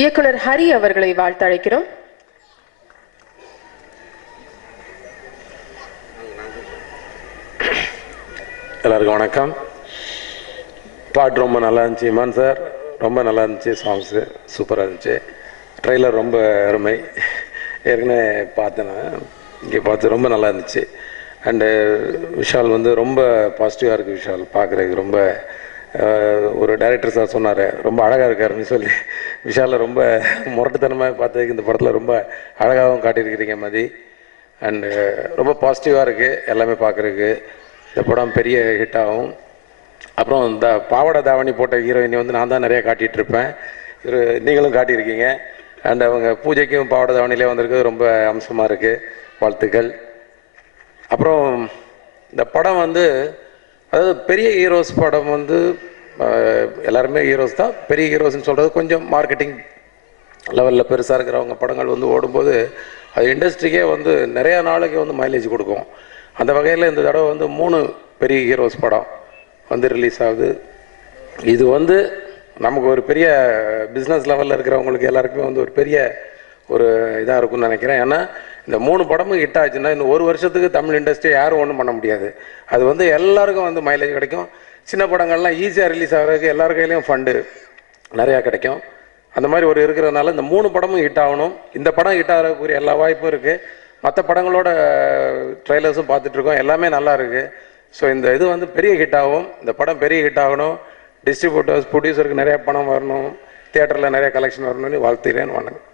இயக்குனர் ஹரி அவர்களை வாழ்த்தழைக்கிறோம். எல்லாருக்கும் வணக்கம். பாட்டு ரொம்ப நல்லா இருந்துச்சு. இமான் சார் ரொம்ப நல்லா இருந்துச்சு. சாங்ஸு சூப்பராக இருந்துச்சு. ட்ரெய்லர் ரொம்ப அருமை. ஏற்கனவே பார்த்தேன், இங்கே பார்த்து ரொம்ப நல்லா இருந்துச்சு. அண்டு விஷால் வந்து ரொம்ப பாசிட்டிவாக இருக்குது. விஷால் பார்க்குறதுக்கு ரொம்ப ஒரு டைரக்டர் சார் சொன்னார், ரொம்ப அழகாக இருக்காருன்னு சொல்லி. விஷாலை ரொம்ப முரட்டுத்தனமாக பார்த்ததுக்கு இந்த படத்தில் ரொம்ப அழகாகவும் காட்டியிருக்கிறீங்க மதி. அண்டு ரொம்ப பாசிட்டிவாக இருக்குது எல்லாமே பார்க்குறதுக்கு. இந்த படம் பெரிய ஹிட் ஆகும். அப்புறம் இந்த பாவாடை தாவணி போட்ட ஹீரோயினை வந்து நான் தான் நிறையா காட்டிகிட்ருப்பேன். நீங்களும் காட்டியிருக்கீங்க. அண்ட் அவங்க பூஜைக்கும் பாவாடை தாவணிலே வந்திருக்கு. ரொம்ப அம்சமாக இருக்குது. வாழ்த்துக்கள். அப்புறம் இந்த படம் வந்து அதாவது பெரிய ஹீரோஸ் படம் வந்து எல்லாருமே ஹீரோஸ் தான். பெரிய ஹீரோஸ்ன்னு சொல்கிறது கொஞ்சம் மார்க்கெட்டிங் லெவலில் பெருசாக இருக்கிறவங்க படங்கள் வந்து ஓடும்போது அது இண்டஸ்ட்ரிக்கே வந்து நிறையா நாளைக்கு வந்து மைலேஜ் கொடுக்கும். அந்த வகையில் இந்த தடவை வந்து 3 பெரிய ஹீரோஸ் படம் வந்து ரிலீஸ் ஆகுது. இது வந்து நமக்கு ஒரு பெரிய பிஸ்னஸ் லெவலில் இருக்கிறவங்களுக்கு எல்லாருக்குமே வந்து ஒரு பெரிய ஒரு இதாக இருக்கும்னு நினைக்கிறேன். ஏன்னா இந்த 3 படமும் ஹிட் ஆச்சுன்னா இன்னும் ஒரு வருஷத்துக்கு தமிழ் இண்டஸ்ட்ரி யாரும் ஒன்றும் பண்ண முடியாது. அது வந்து எல்லாருக்கும் வந்து மைலேஜ் கிடைக்கும். சின்ன படங்கள்லாம் ஈஸியாக ரிலீஸ் ஆகிறதுக்கு எல்லார் கையிலையும் ஃபண்டு நிறையா கிடைக்கும். அந்த மாதிரி ஒரு இருக்கிறதுனால இந்த 3 படமும் ஹிட் ஆகணும். இந்த படம் ஹிட் ஆகிறதுக்குரிய எல்லா வாய்ப்பும் இருக்குது. மற்ற படங்களோட ட்ரெய்லர்ஸும் பார்த்துட்ருக்கோம், எல்லாமே நல்லா இருக்குது. ஸோ இந்த இது வந்து பெரிய ஹிட் ஆகும். இந்த படம் பெரிய ஹிட் ஆகணும். டிஸ்ட்ரிபியூட்டர்ஸ் ப்ரொடியூசருக்கு நிறையா பணம் வரணும், தியேட்டரில் நிறைய கலெக்ஷன் வரணும்னு வாழ்த்துகிறேன். வணக்கம்.